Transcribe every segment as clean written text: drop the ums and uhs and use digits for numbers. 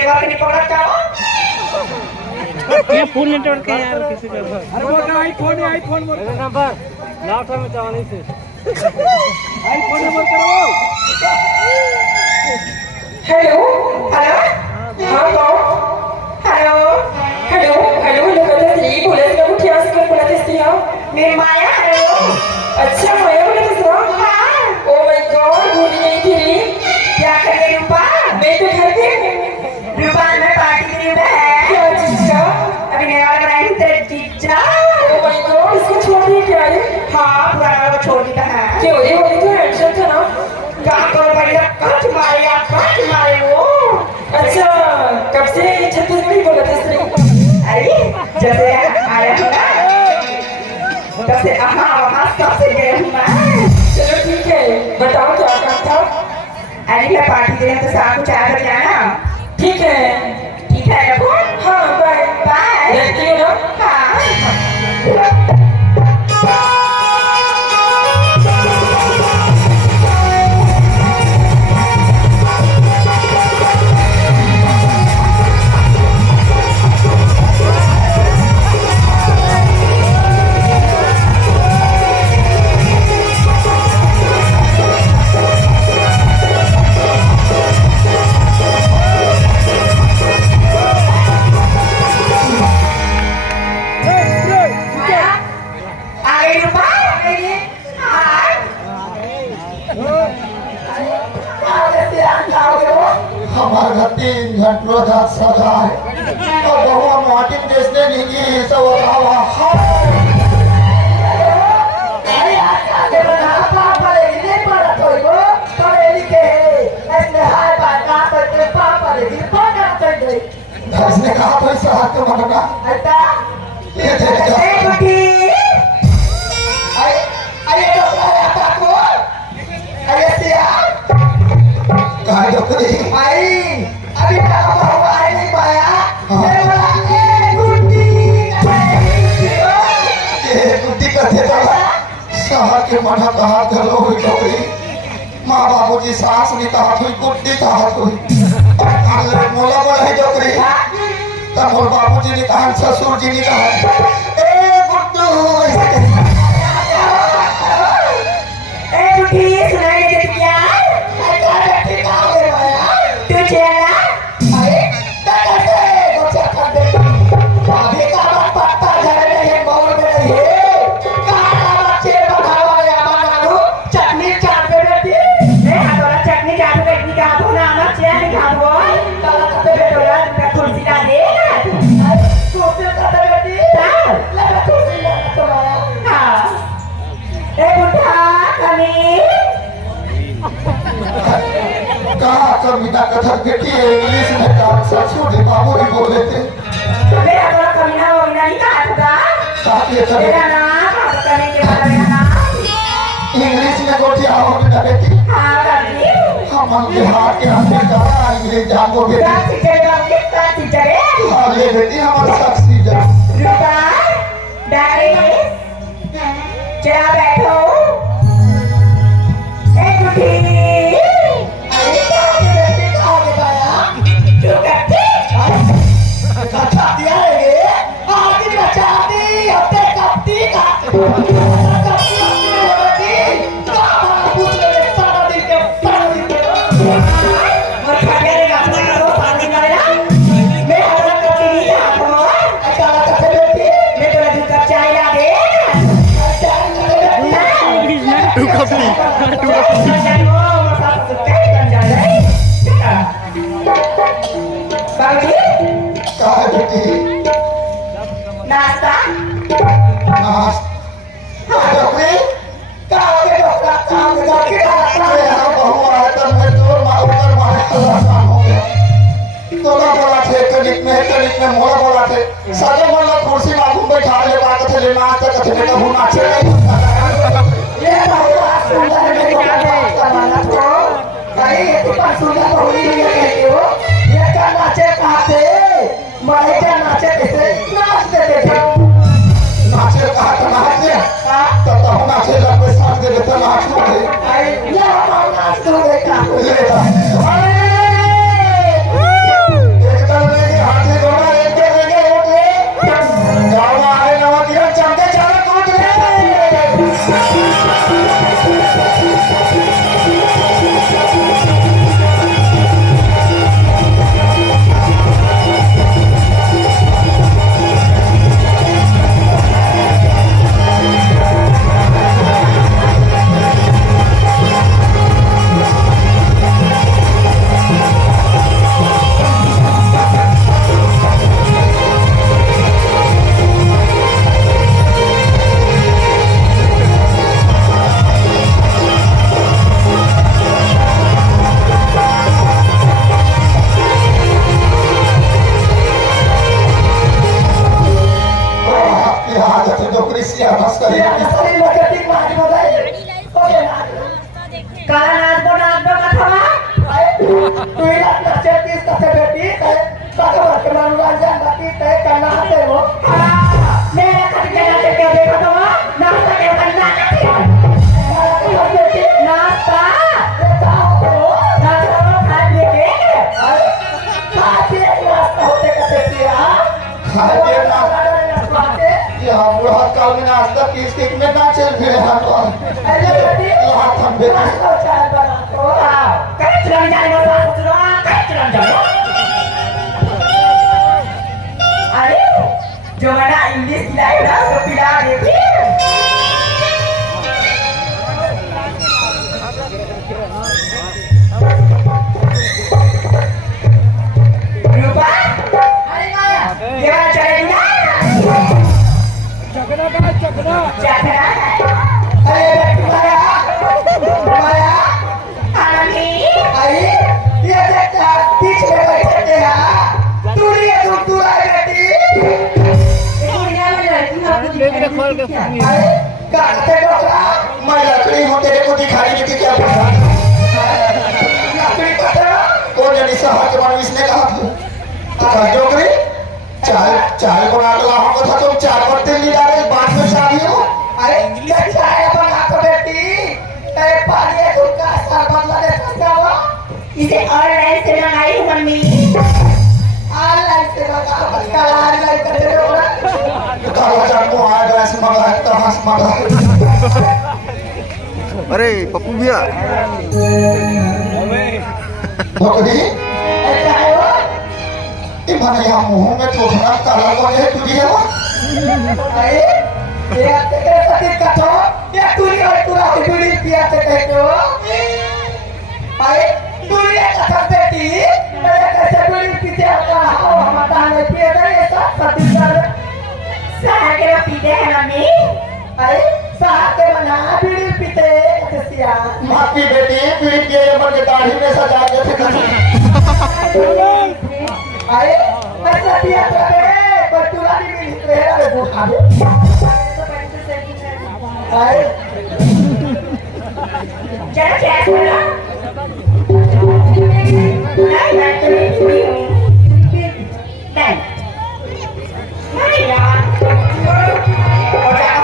Network नहीं पकड़ा क्या हो? ये फुल नेटवर्क है यार किसी का। अरे वो का आईफोन है, आईफोन मोर नंबर लास्ट में चावनी से आईफोन नंबर करो। हेलो हेलो हाँ कौन? हेलो हेलो हेलो हेलो कहते थे बोले थे मुझे आज कल बोला थे हो मेरी माया हेलो अच्छा माया बोले थे हाँ ओ माय गॉड भूल गई थी क्या कर रही रूपा मैं तो घर पे रूपा में पार्टी के लिए है क्या चीज़ का अभी नया वाला बनाई हूँ तेरे जीजा ओ माय गॉड इसको छोड़ दिया क्या ये हाँ पुराना वाला छोड़ दिया है क्यों ये बोली तो हेडशॉट था ना कहाँ करो बढ़िया काट मारे वो अच्छा कब से छत्तीसगढ़ी बोला था इसने अरे जैसे आया हूँ ना तब से वहाँ तब से गए हूँ मैं चलो ठीक है बताओ क्या काम था अरे मैं पार्टी दे रही हूँ तो शाम को 4 बजे आना ठीक है रखो हाँ बाय बाय रखती हो ना हाँ हमारे घर 3 घंटों का सजा है और बहुआ मार्टिन देशने नहीं की सब हवा अरे आज के बना पापा ले नहीं पड़ा तो वो पढ़े लिखे ऐसे हाय बात करके पापा ले नहीं पढ़ा कर दे इसने कहा तो इस हाथ को मरना अच्छा ये देखो ए बुढ़ी अरे डॉक्टर आता को अरे सिया कहा डॉक्टरी आई अभी तक हुआ नहीं पाया ये वाला ये गुड्डी का थे शहर के मना कहा चलो हुई डॉक्टरी माँ बाबू जी सास ने कहा हुई गुड्डी कहा हुई मोला बोला है डॉक्टरी तब मोर बाबू जी ने कहा ससुर जी ने कहा ए गुड्डू ए बुढ़ी सुनाई दे क्या तुझे ना अरे कैसे बच्चा कर दे अभी का पत्ता झड़ रहे बोल रहे हैं काला बच्चे बढ़ावा या बनाओ चटनी चाट पे बैठी ए हमारा चटनी चाट पे इतनी का तो ना ना चेयर नहीं खा दो काला कपड़े पे डोरा का कुर्सी ला दे कुर्सी का तो बैठी लगा कुर्सी ला तुम्हारा हां ए बुढ़ा कमी कहा कमीना कथक बेटी इंग्लिश में काम ससुर बाबू ही बोले थे मेरा तो कमीना वो नहीं कहा था साथी मेरा नाम करने के बाद मेरा नाम इंग्लिश में गोटिया हो बेटा बेटी हाँ करती हम बिहार के आने का इंग्लिश जानो बेटी हाँ ले बेटी हमारे साथ सीजन रूपा डायरी चला बैठो एक बुढ़ी अरे कहाँ गया क्यों करती बचा दिया रे आगे बचा दी हफ्ते कपती का नाश्ता मोला बोला थे सजे मन कुर्सी में घूम बैठा ले बात थे ले नाच थे ले कहूं नाच ये बहुत सुंदर है कमाना तो भाई ये तो सुंदर होली है कहते हो ये क्या नाचे कहां थे मैं क्या नाचे कैसे नाचते थे नाचे कहा तो नाचे तो नाचे लग साथ दे तो नाच दे ये हम नाच तो देखा ले कैसे आवाज करे सही लगे ठीक बात बताई ओके ना काला नाच दो कथवा तू ही नाचे किस कथे बेटी है कथवा के मनोरंजन बाकी तय करना है वो मेरा कथी के नाचे के देखो तो नाचता के करना बेटी नाचता यहाँ बुढ़ा काल में नाश्ता किस केक में ना चल फिर अरे जो मैंने इंग्लिश खिलाई ना वो पिला देती मैं लकड़ी हूँ तेरे को दिखाई नहीं क्या लकड़ी कौन जानी सहा के बारे में इसने कहा था जोकरी चाय चाय बना ला हमको था तुम चाय पत्ते नहीं डाले बाद में शादी हो अरे चाय बना तो बेटी तेरे पानी को का शरबत लगे सकता हो इसे ऑनलाइन से मंगाई हूं मम्मी ऑनलाइन से मंगा बच्चा ऑनलाइन कर दे रहे हो काला चाट को आया ड्रेस मंगा कहां से मंगा अरे पप्पू भैया जोकरी अच्छा है वो इमाने यहाँ मुंह में थोड़ा काला कौन है तुझे है वो अरे ये तेरे सतीश का तो ये तूरी और पूरा बीड़ी पिया से कहते हो अरे तूरी का सब बेटी मेरे कैसे बीड़ी पीते का हो हम ताने पिए ये सब सतीश का साहा के पीते हैं मम्मी अरे साहा के बना बीड़ी पीते कैसिया माँ की बेटी बीड़ी पिए पर के दाढ़ी में सजा के थे अरे कैसे पिया तो दे पर चूड़ा नहीं मिली तेरा रे भूखा दे अरे चलो चेक करो नहीं मैं तो नहीं पी हूँ नहीं यार और क्या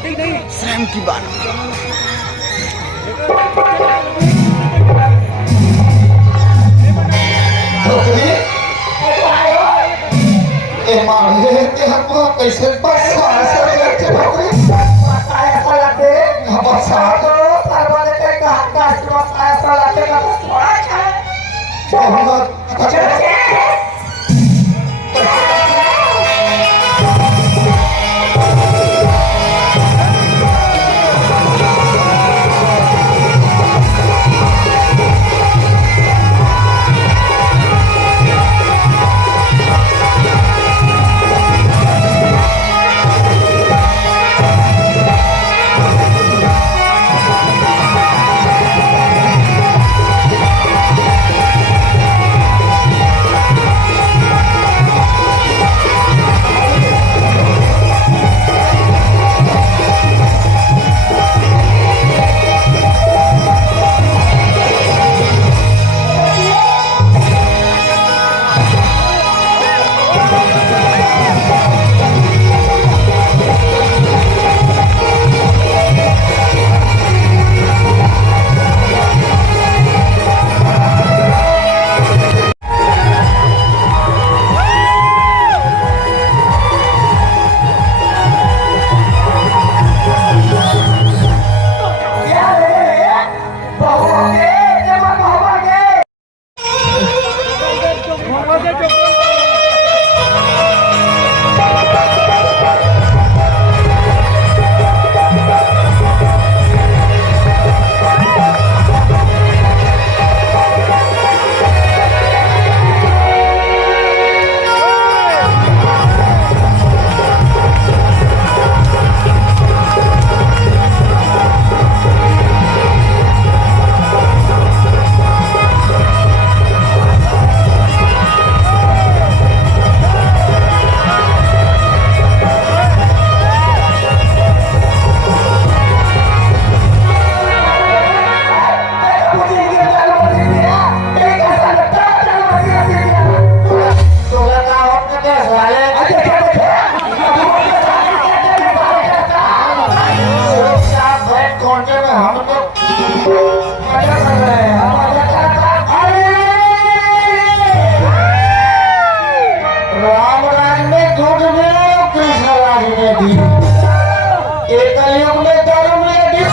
करेंगे शर्म की बात जोकरी ए माँ ये हमको कैसे बस ऐसा लगते जोकरी ऐसा लगते यहाँ बरसात सरवाले के कहा का ऐसा लगते का थोड़ा अच्छा बहुत चलो मजा कर रहे हैं हम, मजा कर। अरे राम राम में दूध में कृष्ण राज में दी, एक युग में दारू में दी,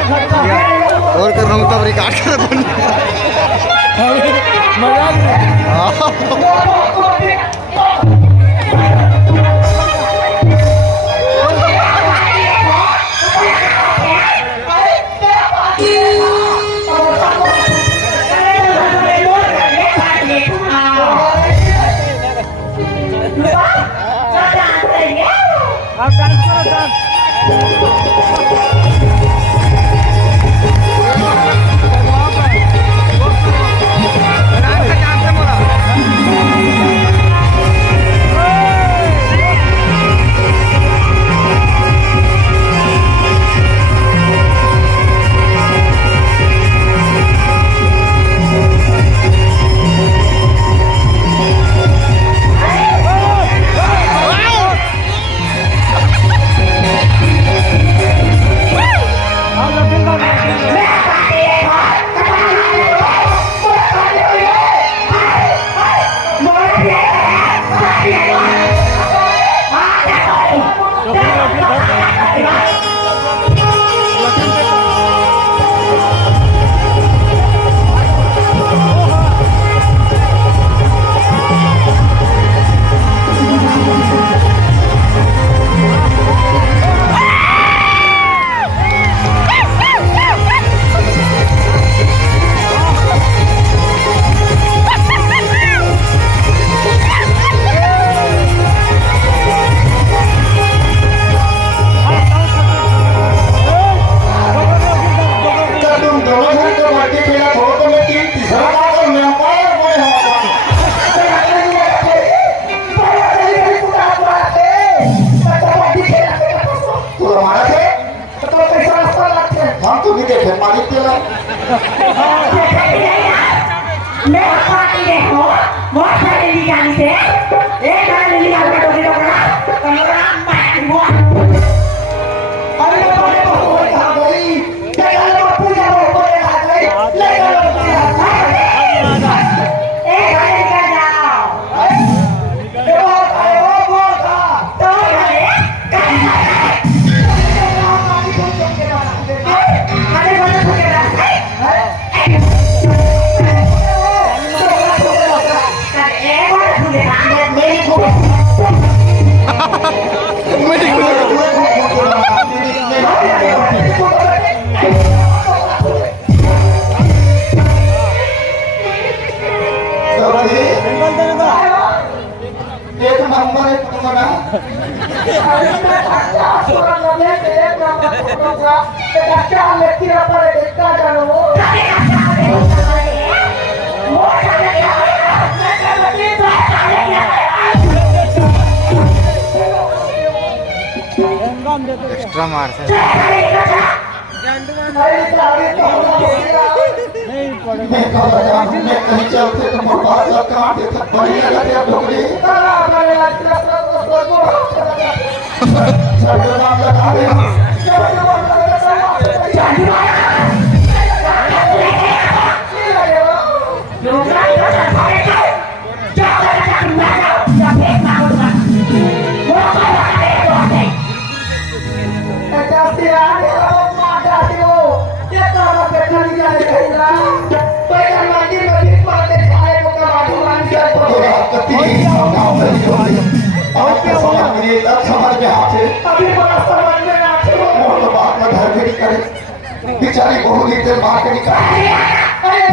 और कर रहा हूँ तब रिकॉर्ड कर मैं बहुत सारे लिया से एक लिया तुम्हारे तुम्हारा अरे मैं अच्छा सोना लगे एक नंबर फोटो का एक अच्छा लेती रहा पर देखता जानो वो एक्स्ट्रा मार से मैं कहीं चलते तो मोबाइल का काट देता बढ़िया लगे डोगरी सर्वनाम लगा दे बेचारी बहु लीटर मार के निकाल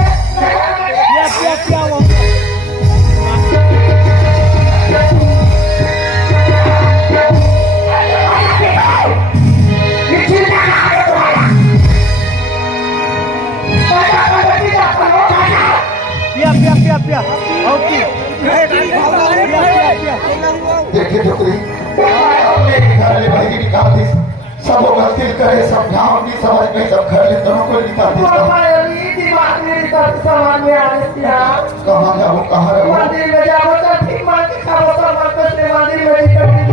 देखिए ठोकरी अपने घर में भाई निकाल दी सब गलती करे सब ध्यान अपनी समझ में सब घर में दोनों को निकाल दी कहाँ जाऊँ कहाँ रहूँ मंदिर में जाओ तो ठीक मान के खाओ सब मंदिर में